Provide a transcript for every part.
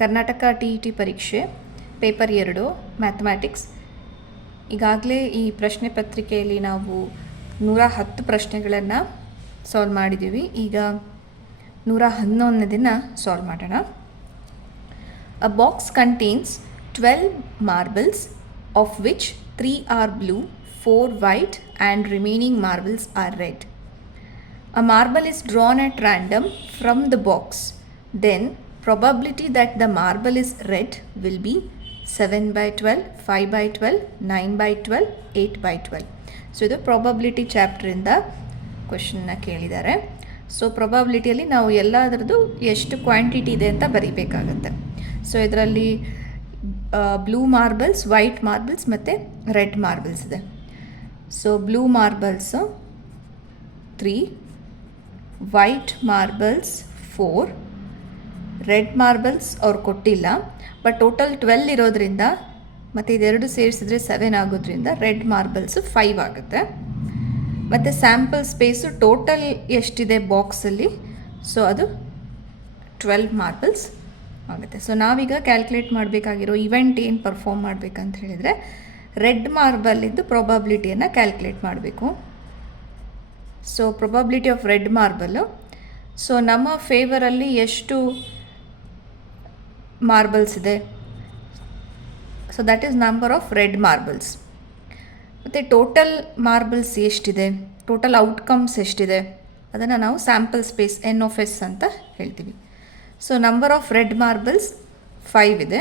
Karnataka TET ಪರೀಕ್ಷೆ paper 2 mathematics. ಈಗಾಗಲೇ ಈ ಪ್ರಶ್ನೆ ಪತ್ರಿಕೆಯಲ್ಲಿ ನಾವು 110 ಪ್ರಶ್ನೆಗಳನ್ನು ಸಾಲ್ವ್ ಮಾಡಿದ್ದೀವಿ. ಈಗ 111ನೇದನ್ನು ಸಾಲ್ವ್ ಮಾಡೋಣ. A box contains 12 marbles, of which 3 are blue, 4 white and remaining marbles are red. A marble is drawn at random from the box. Then probability that the marble is red will be 7/12, 5/12, 9/12, 8/12. So ಇದು probability ಚಾಪ್ಟ್ರಿಂದ ಕ್ವೆಶನ್ನ ಕೇಳಿದ್ದಾರೆ. So ಪ್ರಾಬಬಿಲಿಟಿಯಲ್ಲಿ ನಾವು ಎಲ್ಲದರದ್ದು ಎಷ್ಟು quantity ಇದೆ ಅಂತ ಬರೀಬೇಕಾಗತ್ತೆ. So ಇದರಲ್ಲಿ blue marbles, white marbles ಮತ್ತು red marbles ಇದೆ. So blue marbles 3, white marbles 4, red marbles ಅವ್ರು ಕೊಟ್ಟಿಲ್ಲ, ಬಟ್ ಟೋಟಲ್ 12 ಇರೋದ್ರಿಂದ ಮತ್ತು ಇದೆರಡು ಸೇರಿಸಿದ್ರೆ 7 ಆಗೋದ್ರಿಂದ ರೆಡ್ ಮಾರ್ಬಲ್ಸು 5 ಆಗುತ್ತೆ. ಮತ್ತು ಸ್ಯಾಂಪಲ್ ಸ್ಪೇಸು ಟೋಟಲ್ ಎಷ್ಟಿದೆ ಬಾಕ್ಸಲ್ಲಿ, ಸೊ ಅದು 12 ಮಾರ್ಬಲ್ಸ್ ಆಗುತ್ತೆ. ಸೊ ನಾವೀಗ ಕ್ಯಾಲ್ಕುಲೇಟ್ ಮಾಡಬೇಕಾಗಿರೋ ಇವೆಂಟ್ ಏನು ಪರ್ಫಾರ್ಮ್ ಮಾಡಬೇಕಂತ ಹೇಳಿದರೆ ರೆಡ್ ಮಾರ್ಬಲಿದ್ದು ಪ್ರಾಬಬಿಲಿಟಿಯನ್ನು ಕ್ಯಾಲ್ಕುಲೇಟ್ ಮಾಡಬೇಕು. So probability of red marble, so ನಮ್ಮ ಫೇವರಲ್ಲಿ ಎಷ್ಟು ಮಾರ್ಬಲ್ಸ್ ಇದೆ, so that is number of red marbles. ಮತ್ತು ಟೋಟಲ್ ಮಾರ್ಬಲ್ಸ್ ಎಷ್ಟಿದೆ, ಟೋಟಲ್ ಔಟ್ಕಮ್ಸ್ ಎಷ್ಟಿದೆ ಅದನ್ನು ನಾವು ಸ್ಯಾಂಪಲ್ ಸ್ಪೇಸ್ N(S) ಅಂತ ಹೇಳ್ತೀವಿ. So number of red marbles 5 ಇದೆ,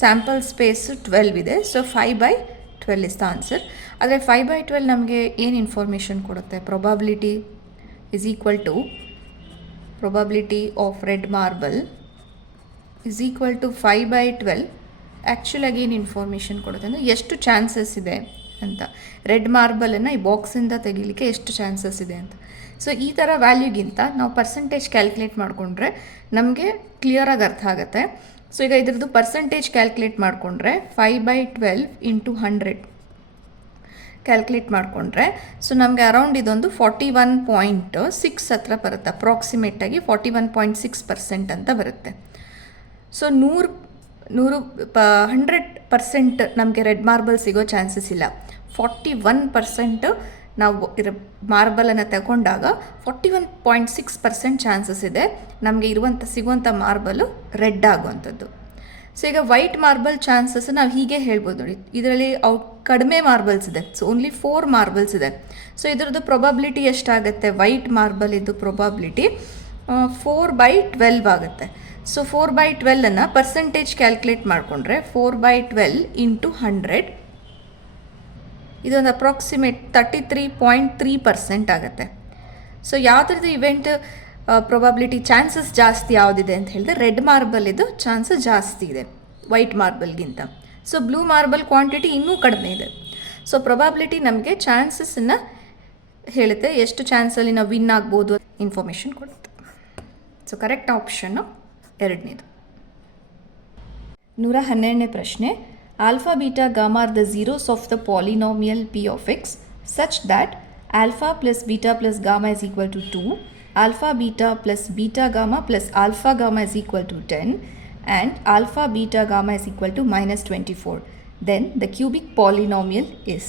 ಸ್ಯಾಂಪಲ್ ಸ್ಪೇಸು 12 ಇದೆ. So 5/12 is the answer. ಆದರೆ 5/12 ನಮಗೆ ಏನು ಇನ್ಫಾರ್ಮೇಷನ್ ಕೊಡುತ್ತೆ, probability is equal to probability of red marble is equal to 5/12. ಆ್ಯಕ್ಚುಲಾಗಿ ಏನು ಇನ್ಫಾರ್ಮೇಷನ್ ಕೊಡುತ್ತೆ ಅಂದರೆ ಎಷ್ಟು ಚಾನ್ಸಸ್ ಇದೆ ಅಂತ, ರೆಡ್ ಮಾರ್ಬಲನ್ನು ಈ ಬಾಕ್ಸಿಂದ ತೆಗಿಲಿಕ್ಕೆ ಎಷ್ಟು ಚಾನ್ಸಸ್ ಇದೆ ಅಂತ. ಸೊ ಈ ಥರ ವ್ಯಾಲ್ಯೂಗಿಂತ ನಾವು ಪರ್ಸೆಂಟೇಜ್ ಕ್ಯಾಲ್ಕುಲೇಟ್ ಮಾಡಿಕೊಂಡ್ರೆ ನಮಗೆ ಕ್ಲಿಯರಾಗಿ ಅರ್ಥ ಆಗುತ್ತೆ. ಸೊ ಈಗ ಇದ್ರದ್ದು ಪರ್ಸೆಂಟೇಜ್ ಕ್ಯಾಲ್ಕುಲೇಟ್ ಮಾಡಿಕೊಂಡ್ರೆ 5/12 × 100 ಕ್ಯಾಲ್ಕುಲೇಟ್ ಮಾಡಿಕೊಂಡ್ರೆ ಸೊ ನಮಗೆ ಅರೌಂಡ್ ಇದೊಂದು 41.6 ಹತ್ರ ಬರುತ್ತೆ. ಅಪ್ರಾಕ್ಸಿಮೇಟಾಗಿ 41.6% ಅಂತ ಬರುತ್ತೆ. ಸೊ 100% ನಮಗೆ ರೆಡ್ ಮಾರ್ಬಲ್ ಸಿಗೋ ಚಾನ್ಸಸ್ ಇಲ್ಲ. 41% ನಾವು ಮಾರ್ಬಲನ್ನು ತಗೊಂಡಾಗ 41.6% ಚಾನ್ಸಸ್ ಇದೆ ನಮಗೆ ಸಿಗುವಂಥ ಮಾರ್ಬಲು ರೆಡ್ ಆಗುವಂಥದ್ದು. ಸೊ ಈಗ ವೈಟ್ ಮಾರ್ಬಲ್ ಚಾನ್ಸಸ್ ನಾವು ಹೀಗೆ ಹೇಳ್ಬೋದು ನೋಡಿ, ಇದರಲ್ಲಿ ಕಡಿಮೆ ಮಾರ್ಬಲ್ಸ್ ಇದೆ. ಸೊ ಓನ್ಲಿ 4 ಮಾರ್ಬಲ್ಸ್ ಇದೆ. ಸೊ ಇದರದ್ದು ಪ್ರೊಬಬಿಲಿಟಿ ಎಷ್ಟಾಗುತ್ತೆ, ವೈಟ್ ಮಾರ್ಬಲ್ ಇದ್ದು ಪ್ರೊಬಬಿಲಿಟಿ 4/12 ಆಗುತ್ತೆ. ಸೊ 4/12 ಪರ್ಸೆಂಟೇಜ್ ಕ್ಯಾಲ್ಕುಲೇಟ್ ಮಾಡಿಕೊಂಡ್ರೆ 4/12 × 100 ಇದೊಂದು ಅಪ್ರಾಕ್ಸಿಮೇಟ್ 33.3% ಆಗುತ್ತೆ. ಸೊ ಯಾವುದ್ರದ್ದು ಇವೆಂಟ್ ಪ್ರೊಬಬಿಲಿಟಿ ಚಾನ್ಸಸ್ ಜಾಸ್ತಿ ಯಾವುದಿದೆ ಅಂತ ಹೇಳಿದ್ರೆ ರೆಡ್ ಮಾರ್ಬಲ್ ಇದು ಚಾನ್ಸಸ್ ಜಾಸ್ತಿ ಇದೆ ವೈಟ್ ಮಾರ್ಬಲ್ಗಿಂತ. ಸೊ ಬ್ಲೂ ಮಾರ್ಬಲ್ ಕ್ವಾಂಟಿಟಿ ಇನ್ನೂ ಕಡಿಮೆ ಇದೆ. ಸೊ ಪ್ರೊಬಬಿಲಿಟಿ ನಮಗೆ ಚಾನ್ಸಸ್ಸನ್ನು ಹೇಳುತ್ತೆ, ಎಷ್ಟು ಚಾನ್ಸಲ್ಲಿ ನಾವು ವಿನ್ ಆಗ್ಬೋದು ಇನ್ಫಾರ್ಮೇಷನ್ ಕೊಡುತ್ತೆ. ಸೊ ಕರೆಕ್ಟ್ ಆಪ್ಷನ್ನು 2ನೇದು. 112ನೇ ಪ್ರಶ್ನೆ. Alpha beta gamma are the zeros of the polynomial P of X such that alpha plus beta plus gamma is equal to 2, alpha beta plus beta gamma plus alpha gamma is equal to 10 and alpha beta gamma is equal to -24. Then the cubic polynomial is.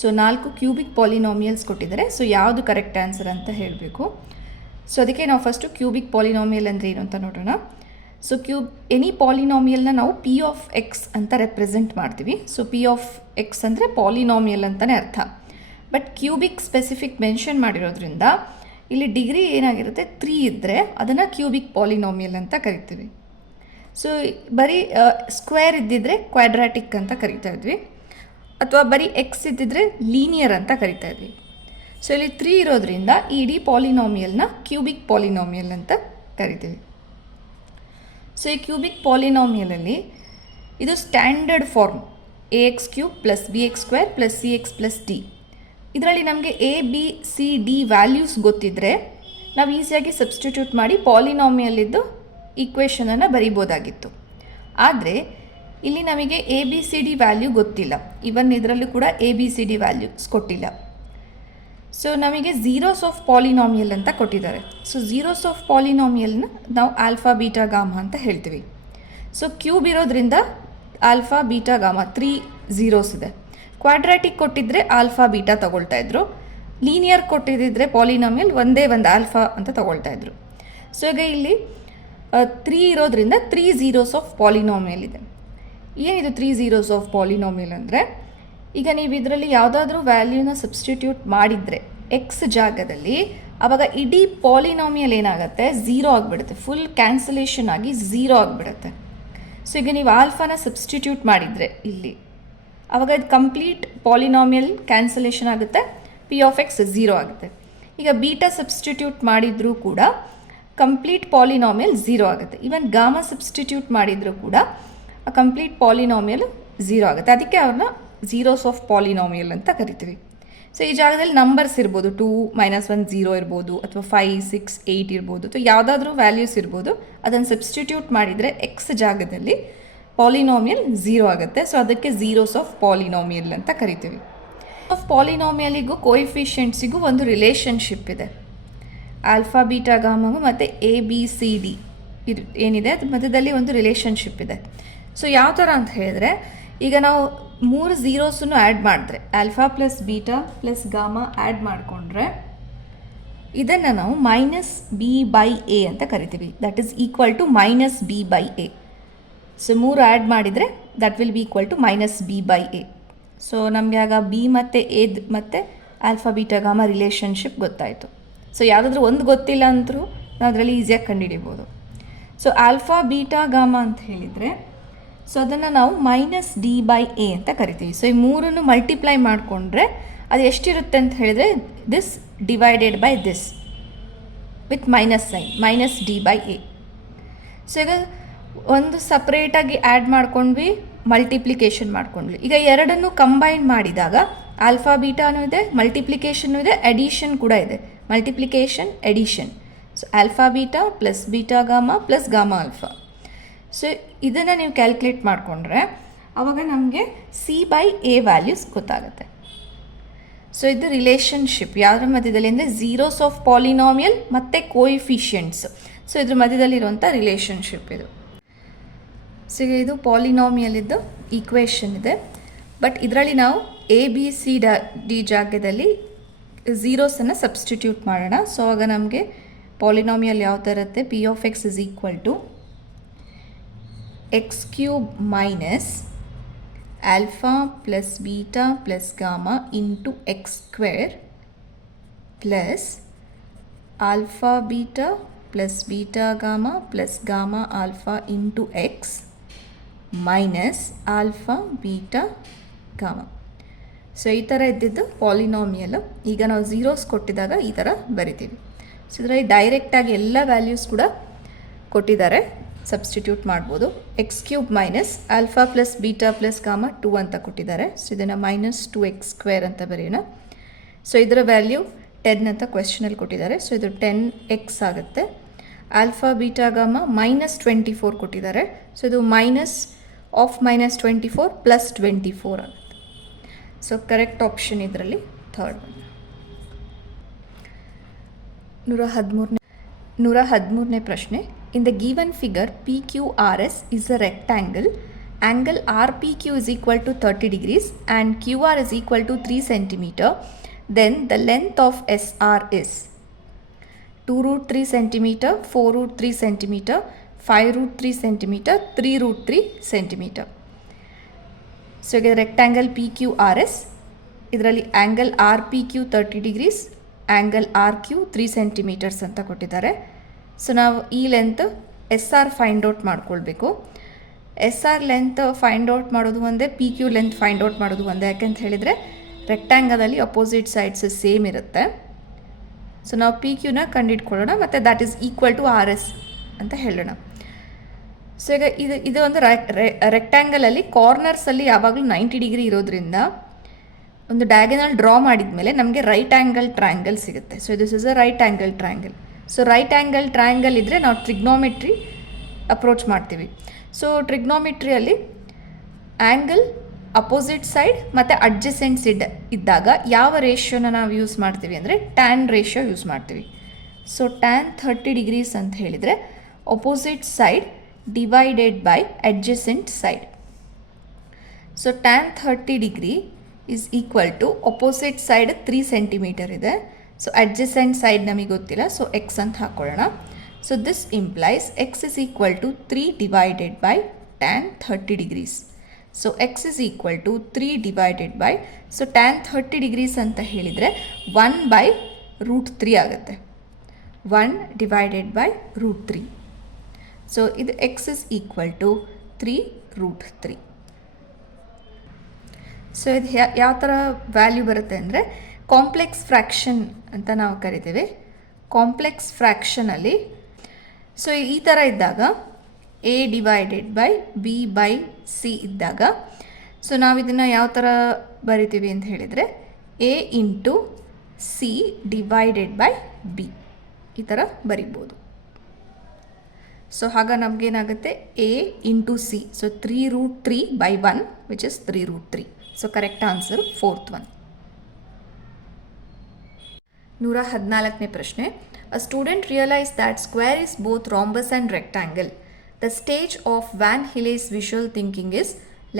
So 4 cubic polynomials ಕೊಟ್ಟಿದ್ದಾರೆ. So ಯಾವುದು correct answer ಅಂತ ಹೇಳಬೇಕು. So ಅದಕ್ಕೆ ನಾವು first cubic polynomial ಅಂದರೆ ಏನು ಅಂತ ನೋಡೋಣ. ಸೊ ಎನಿ ಪಾಲಿನಾಮಿಯಲ್ನ ನಾವು P of X ಅಂತ ರೆಪ್ರೆಸೆಂಟ್ ಮಾಡ್ತೀವಿ. ಸೊ P of X ಅಂದರೆ ಪಾಲಿನಾಮಿಯಲ್ ಅಂತಲೇ ಅರ್ಥ. ಬಟ್ ಕ್ಯೂಬಿಕ್ ಸ್ಪೆಸಿಫಿಕ್ ಮೆನ್ಷನ್ ಮಾಡಿರೋದ್ರಿಂದ ಇಲ್ಲಿ ಡಿಗ್ರಿ ಏನಾಗಿರುತ್ತೆ 3 ಇದ್ದರೆ ಅದನ್ನು ಕ್ಯೂಬಿಕ್ ಪಾಲಿನಾಮಿಯಲ್ ಅಂತ ಕರಿತೀವಿ. ಸೊ ಬರೀ ಸ್ಕ್ವೇರ್ ಇದ್ದಿದ್ರೆ ಕ್ವಾಡ್ರಾಟಿಕ್ ಅಂತ ಕರಿತಾ ಇದ್ವಿ, ಅಥವಾ ಬರೀ ಎಕ್ಸ್ ಇದ್ದಿದ್ರೆ ಲೀನಿಯರ್ ಅಂತ ಕರಿತಾ ಇದ್ವಿ. ಸೊ ಇಲ್ಲಿ 3 ಇರೋದ್ರಿಂದ ಈ ಇಡೀ ಪಾಲಿನಾಮಿಯಲ್ನ ಕ್ಯೂಬಿಕ್ ಪಾಲಿನಾಮಿಯಲ್ ಅಂತ ಕರಿತೀವಿ. ಸೊ ಈ ಕ್ಯೂಬಿಕ್ ಪಾಲಿನಾಮಿಯಲಲ್ಲಿ ಇದು standard form AX³ + BX² + CX + D. ಇದರಲ್ಲಿ ನಮಗೆ ABCD ವ್ಯಾಲ್ಯೂಸ್ ಗೊತ್ತಿದ್ದರೆ ನಾವು ಈಸಿಯಾಗಿ ಸಬ್ಸ್ಟಿಟ್ಯೂಟ್ ಮಾಡಿ ಪಾಲಿನಾಮಿಯಲ್ಲಿದ್ದು ಈಕ್ವೇಷನನ್ನು ಬರೀಬೋದಾಗಿತ್ತು. ಆದರೆ ಇಲ್ಲಿ ನಮಗೆ ABCD ವ್ಯಾಲ್ಯೂ ಗೊತ್ತಿಲ್ಲ, ಇವನ್ ಇದರಲ್ಲೂ ಕೂಡ ABCD ವ್ಯಾಲ್ಯೂಸ್ ಕೊಟ್ಟಿಲ್ಲ. ಸೊ ನಮಗೆ ಝೀರೋಸ್ ಆಫ್ ಪಾಲಿನಾಮಿಯಲ್ ಅಂತ ಕೊಟ್ಟಿದ್ದಾರೆ. ಸೊ ಝೀರೋಸ್ ಆಫ್ ಪಾಲಿನಾಮಿಯಲ್ನ ನಾವು ಆಲ್ಫಾ ಬೀಟಾ ಗಾಮಾ ಅಂತ ಹೇಳ್ತೀವಿ. ಸೊ ಕ್ಯೂಬ್ ಇರೋದ್ರಿಂದ ಆಲ್ಫಾ ಬೀಟಾ ಗಾಮಾ 3 ಝೀರೋಸ್ ಇದೆ. ಕ್ವಾಡ್ರಾಟಿಕ್ ಕೊಟ್ಟಿದ್ದರೆ ಆಲ್ಫಾ ಬೀಟಾ ತಗೊಳ್ತಾ ಇದ್ರು. ಲೀನಿಯರ್ ಕೊಟ್ಟಿದ್ದರೆ ಪಾಲಿನಾಮಿಯಲ್ ಒಂದೇ ಒಂದು ಆಲ್ಫಾ ಅಂತ ತಗೊಳ್ತಾ ಇದ್ರು. ಸೊ ಈಗ ಇಲ್ಲಿ 3 ಇರೋದ್ರಿಂದ 3 ಝೀರೋಸ್ ಆಫ್ ಪಾಲಿನಾಮಿಯಲ್ ಇದೆ. ಏನಿದು 3 ಝೀರೋಸ್ ಆಫ್ ಪಾಲಿನಾಮಿಯಲ್ ಅಂದರೆ, ಈಗ ನೀವು ಇದರಲ್ಲಿ ಯಾವುದಾದ್ರೂ ವ್ಯಾಲ್ಯೂನ ಸಬ್ಸ್ಟಿಟ್ಯೂಟ್ ಮಾಡಿದರೆ ಎಕ್ಸ್ ಜಾಗದಲ್ಲಿ, ಆವಾಗ ಇಡೀ ಪಾಲಿನಾಮಿಯಲ್ ಏನಾಗುತ್ತೆ, ಝೀರೋ ಆಗಿಬಿಡುತ್ತೆ. ಫುಲ್ ಕ್ಯಾನ್ಸಲೇಷನ್ ಆಗಿ ಝೀರೋ ಆಗಿಬಿಡುತ್ತೆ. ಸೊ ಈಗ ನೀವು ಆಲ್ಫಾನ ಸಬ್ಸ್ಟಿಟ್ಯೂಟ್ ಮಾಡಿದರೆ ಇಲ್ಲಿ, ಆವಾಗ ಇದು ಕಂಪ್ಲೀಟ್ ಪಾಲಿನಾಮಿಯಲ್ ಕ್ಯಾನ್ಸಲೇಷನ್ ಆಗುತ್ತೆ, ಪಿ ಆಫ್ ಎಕ್ಸ್ ಝೀರೋ ಆಗುತ್ತೆ. ಈಗ ಬೀಟಾ ಸಬ್ಸ್ಟಿಟ್ಯೂಟ್ ಮಾಡಿದರೂ ಕೂಡ ಕಂಪ್ಲೀಟ್ ಪಾಲಿನಾಮಿಯಲ್ ಝೀರೋ ಆಗುತ್ತೆ. ಈವನ್ ಗಾಮಾ ಸಬ್ಸ್ಟಿಟ್ಯೂಟ್ ಮಾಡಿದರೂ ಕೂಡ ಕಂಪ್ಲೀಟ್ ಪಾಲಿನಾಮಿಯಲ್ ಝೀರೋ ಆಗುತ್ತೆ. ಅದಕ್ಕೆ ಅವ್ರನ್ನ ಝೀರೋಸ್ ಆಫ್ ಪಾಲಿನಾಮಿಯಲ್ ಅಂತ ಕರಿತೀವಿ. ಸೊ ಈ ಜಾಗದಲ್ಲಿ ನಂಬರ್ಸ್ ಇರ್ಬೋದು, 2 -1 0 ಇರ್ಬೋದು, ಅಥವಾ 5 6 8 ಇರ್ಬೋದು, ಅಥವಾ ಯಾವುದಾದ್ರೂ ವ್ಯಾಲ್ಯೂಸ್ ಇರ್ಬೋದು. ಅದನ್ನು ಸಬ್ಸ್ಟಿಟ್ಯೂಟ್ ಮಾಡಿದರೆ ಎಕ್ಸ್ ಜಾಗದಲ್ಲಿ ಪಾಲಿನಾಮಿಯಲ್ ಝೀರೋ ಆಗುತ್ತೆ. ಸೊ ಅದಕ್ಕೆ ಝೀರೋಸ್ ಆಫ್ ಪಾಲಿನಾಮಿಯಲ್ ಅಂತ ಕರಿತೀವಿ. ಆಫ್ ಪಾಲಿನಾಮಿಯಲಿಗೂ ಕೋಎಫಿಷಿಯೆಂಟ್ಸಿಗೂ ಒಂದು ರಿಲೇಷನ್ಶಿಪ್ ಇದೆ. ಆಲ್ಫಾ ಬೀಟಾ ಗಾಮಾ ಮತ್ತು ABCD ಏನಿದೆ ಅದ್ರ ಮಧ್ಯದಲ್ಲಿ ಒಂದು ರಿಲೇಷನ್ಶಿಪ್ ಇದೆ. ಸೊ ಯಾವ ಥರ ಅಂತ ಹೇಳಿದ್ರೆ, ಈಗ ನಾವು 3 ಝೀರೋಸನ್ನು ಆ್ಯಡ್ ಮಾಡಿದ್ರೆ, alpha plus beta plus gamma add ಮಾಡಿಕೊಂಡ್ರೆ ಇದನ್ನು ನಾವು -B/A ಅಂತ ಕರಿತೀವಿ. That is equal to -B/A. So 3 add ಮಾಡಿದರೆ that will be equal to -B/A. So ನಮಗೆ ಆಗ ಬಿ ಮತ್ತು ಎ ಮತ್ತು ಆಲ್ಫಾ ಬೀಟಾ ಗಾಮಾ ರಿಲೇಷನ್ಶಿಪ್ ಗೊತ್ತಾಯಿತು. ಸೊ ಯಾವುದಾದ್ರೂ ಒಂದು ಗೊತ್ತಿಲ್ಲ ಅಂದರೂ ನಾವು ಅದರಲ್ಲಿ ಈಸಿಯಾಗಿ ಕಂಡುಹಿಡಿಬೋದು. ಸೊ ಆಲ್ಫಾ ಬೀಟಾ ಗಾಮಾ ಅಂತ ಹೇಳಿದರೆ, ಸೊ ಅದನ್ನು ನಾವು -D/A ಅಂತ ಕರಿತೀವಿ. ಸೊ ಈ ಮೂರನ್ನು ಮಲ್ಟಿಪ್ಲೈ ಮಾಡಿಕೊಂಡ್ರೆ ಅದು ಎಷ್ಟಿರುತ್ತೆ ಅಂತ ಹೇಳಿದರೆ, this divided by this with minus sign, -D/A. So ಈಗ ಒಂದು ಸಪ್ರೇಟಾಗಿ ಆ್ಯಡ್ ಮಾಡ್ಕೊಂಡ್ವಿ, ಮಲ್ಟಿಪ್ಲಿಕೇಶನ್ ಮಾಡ್ಕೊಂಡ್ವಿ. ಈಗ ಎರಡನ್ನು ಕಂಬೈನ್ ಮಾಡಿದಾಗ ಆಲ್ಫಾ ಬೀಟಾನೂ ಇದೆ, ಮಲ್ಟಿಪ್ಲಿಕೇಶನ್ನು ಇದೆ, ಎಡಿಷನ್ ಕೂಡ ಇದೆ. Multiplication, addition. So alpha beta plus beta gamma plus gamma alpha. So ಇದನ್ನು ನೀವು ಕ್ಯಾಲ್ಕುಲೇಟ್ ಮಾಡಿಕೊಂಡ್ರೆ ಆವಾಗ ನಮಗೆ C/A ವ್ಯಾಲ್ಯೂಸ್ ಗೊತ್ತಾಗುತ್ತೆ. ಸೊ ಇದು ರಿಲೇಷನ್ಶಿಪ್ ಯಾವುದ್ರ ಮಧ್ಯದಲ್ಲಿ ಅಂದರೆ, ಝೀರೋಸ್ ಆಫ್ ಪಾಲಿನಾಮಿಯಲ್ ಮತ್ತು ಕೋಎಫಿಷಿಯೆಂಟ್ಸ್. ಸೊ ಇದ್ರ ಮಧ್ಯದಲ್ಲಿರುವಂಥ ರಿಲೇಷನ್ಶಿಪ್ ಇದು. ಸೊ ಈಗ ಇದು ಪಾಲಿನಾಮಿಯಲ್ ಇದ್ದು ಈಕ್ವೇಷನ್ ಇದೆ. ಬಟ್ ಇದರಲ್ಲಿ ನಾವು ABCD ಜಾಗದಲ್ಲಿ ಝೀರೋಸನ್ನು ಸಬ್ಸ್ಟಿಟ್ಯೂಟ್ ಮಾಡೋಣ. ಸೊ ಆಗ ನಮಗೆ ಪಾಲಿನಾಮಿಯಲ್ ಯಾವ ಥರ ಇರುತ್ತೆ, P of x is equal to x³ minus alpha plus beta plus gamma into x² plus alpha beta plus beta gamma plus gamma alpha into x minus alpha beta gamma. So ಈ ಥರ ಇದ್ದಿದ್ದು polynomial. ಈಗ ನಾವು zeros ಕೊಟ್ಟಿದ್ದಾಗ ಈ ಥರ ಬರಿತೀವಿ. So ಇದರಲ್ಲಿ ಡೈರೆಕ್ಟಾಗಿ ಎಲ್ಲ ವ್ಯಾಲ್ಯೂಸ್ ಕೂಡ ಕೊಟ್ಟಿದ್ದಾರೆ, ಸಬ್ಸ್ಟಿಟ್ಯೂಟ್ ಮಾಡ್ಬೋದು. x³ minus alpha plus beta plus gamma 2 ಅಂತ ಕೊಟ್ಟಿದ್ದಾರೆ. ಸೊ ಇದನ್ನು -2x² ಅಂತ ಬರೆಯೋಣ. ಸೊ ಇದರ ವ್ಯಾಲ್ಯೂ 10 ಅಂತ ಕ್ವೆಶ್ಚನಲ್ಲಿ ಕೊಟ್ಟಿದ್ದಾರೆ. ಸೊ ಇದು 10x ಆಗುತ್ತೆ. ಆಲ್ಫಾ ಬೀಟಾ ಗಾಮಾ -24 ಕೊಟ್ಟಿದ್ದಾರೆ. ಸೊ ಇದು -24 ಪ್ಲಸ್ 24 ಆಗುತ್ತೆ. ಸೊ ಕರೆಕ್ಟ್ ಆಪ್ಷನ್ ಇದರಲ್ಲಿ ಥರ್ಡ್ ಒನ್. 113ನೇ ಪ್ರಶ್ನೆ. In the given figure PQRS is a rectangle. Angle RPQ is equal to 30 degrees and QR is equal to 3 cm. Then the length of SR is 2√3 cm, 4√3 cm, 5√3 cm, 3√3 cm. So ಈಗ rectangle PQRS, ಇದರಲ್ಲಿ angle RPQ 30 degrees, angle RQ 3 centimetres ಅಂತ ಕೊಟ್ಟಿದ್ದಾರೆ. So ನಾವು ಈ length SR find out ಮಾಡ್ಕೊಳ್ಬೇಕು. SR length find out ಮಾಡೋದು ಒಂದೇ, PQ length find out ಮಾಡೋದು ಒಂದೇ. ಯಾಕೆಂತ ಹೇಳಿದರೆ ರೆಕ್ಟ್ಯಾಂಗಲಲ್ಲಿ ಅಪೋಸಿಟ್ ಸೈಡ್ಸ್ ಸೇಮ್ ಇರುತ್ತೆ. ಸೊ ನಾವು PQನ ಕಂಡುಹಿಡ್ಕೊಳ್ಳೋಣ ಮತ್ತು that is equal to RS ಅಂತ ಹೇಳೋಣ. ಸೊ ಈಗ ಇದು ಒಂದು ರೆಕ್ಟ್ಯಾಂಗಲಲ್ಲಿ ಕಾರ್ನರ್ಸಲ್ಲಿ ಯಾವಾಗಲೂ 90 ಡಿಗ್ರಿ ಇರೋದ್ರಿಂದ ಒಂದು ಡಯಾಗನಲ್ ಡ್ರಾ ಮಾಡಿದ ಮೇಲೆ ನಮಗೆ ರೈಟ್ ಆ್ಯಂಗಲ್ ಟ್ರಯಾಂಗಲ್ ಸಿಗುತ್ತೆ. So this is a right angle triangle. So right angle triangle ಇದ್ದರೆ ನಾವು ಟ್ರಿಗ್ನೋಮೆಟ್ರಿ ಅಪ್ರೋಚ್ ಮಾಡ್ತೀವಿ. ಸೊ ಟ್ರಿಗ್ನೋಮೆಟ್ರಿಯಲ್ಲಿ ಆ್ಯಂಗಲ್ ಅಪೋಸಿಟ್ ಸೈಡ್ ಮತ್ತು ಅಡ್ಜಸೆಂಟ್ ಸೈಡ್ ಇದ್ದಾಗ ಯಾವ ರೇಷಿಯೋನ ನಾವು ಯೂಸ್ ಮಾಡ್ತೀವಿ ಅಂದರೆ ಟ್ಯಾನ್ ರೇಷಿಯೋ ಯೂಸ್ ಮಾಡ್ತೀವಿ. ಸೊ ಟ್ಯಾನ್ 30 ಡಿಗ್ರೀಸ್ ಅಂತ ಹೇಳಿದರೆ opposite side divided by adjacent side. So tan 30 degree is equal to opposite side 3 centimeter ಇದೆ. ಸೊ adjacent side ನಮಗೆ ಗೊತ್ತಿಲ್ಲ, ಸೊ x ಅಂತ ಹಾಕೊಳ್ಳೋಣ. So this implies x is equal to 3 divided by tan 30 degrees. So x is equal to 3 divided by, so tan 30 degrees ಅಂತ ಹೇಳಿದರೆ 1 by root 3 ಆಗುತ್ತೆ. 1 divided by root 3. So ಇದು x is equal to 3 root 3. So ಇದು ಯಾವ ಥರ value ಬರುತ್ತೆ ಅಂದರೆ complex fraction ಅಂತ ನಾವು ಕರಿತೀವಿ. ಕಾಂಪ್ಲೆಕ್ಸ್ ಫ್ರ್ಯಾಕ್ಷನಲ್ಲಿ ಸೊ ಈ ಥರ ಇದ್ದಾಗ a divided by b by c ಇದ್ದಾಗ ಸೊ ನಾವು ಇದನ್ನು ಯಾವ ಥರ ಬರಿತೀವಿ ಅಂತ ಹೇಳಿದರೆ a into c divided by b ಈ ಥರ ಬರಿಬೋದು. ಸೊ ಆಗ ನಮಗೇನಾಗುತ್ತೆ a into c, so 3 root 3 by 1 which is 3 root 3. So correct answer 4th one. 114ನೇ ಪ್ರಶ್ನೆ. A student realized that square is both rhombus and rectangle. The stage of Van Hille's visual thinking is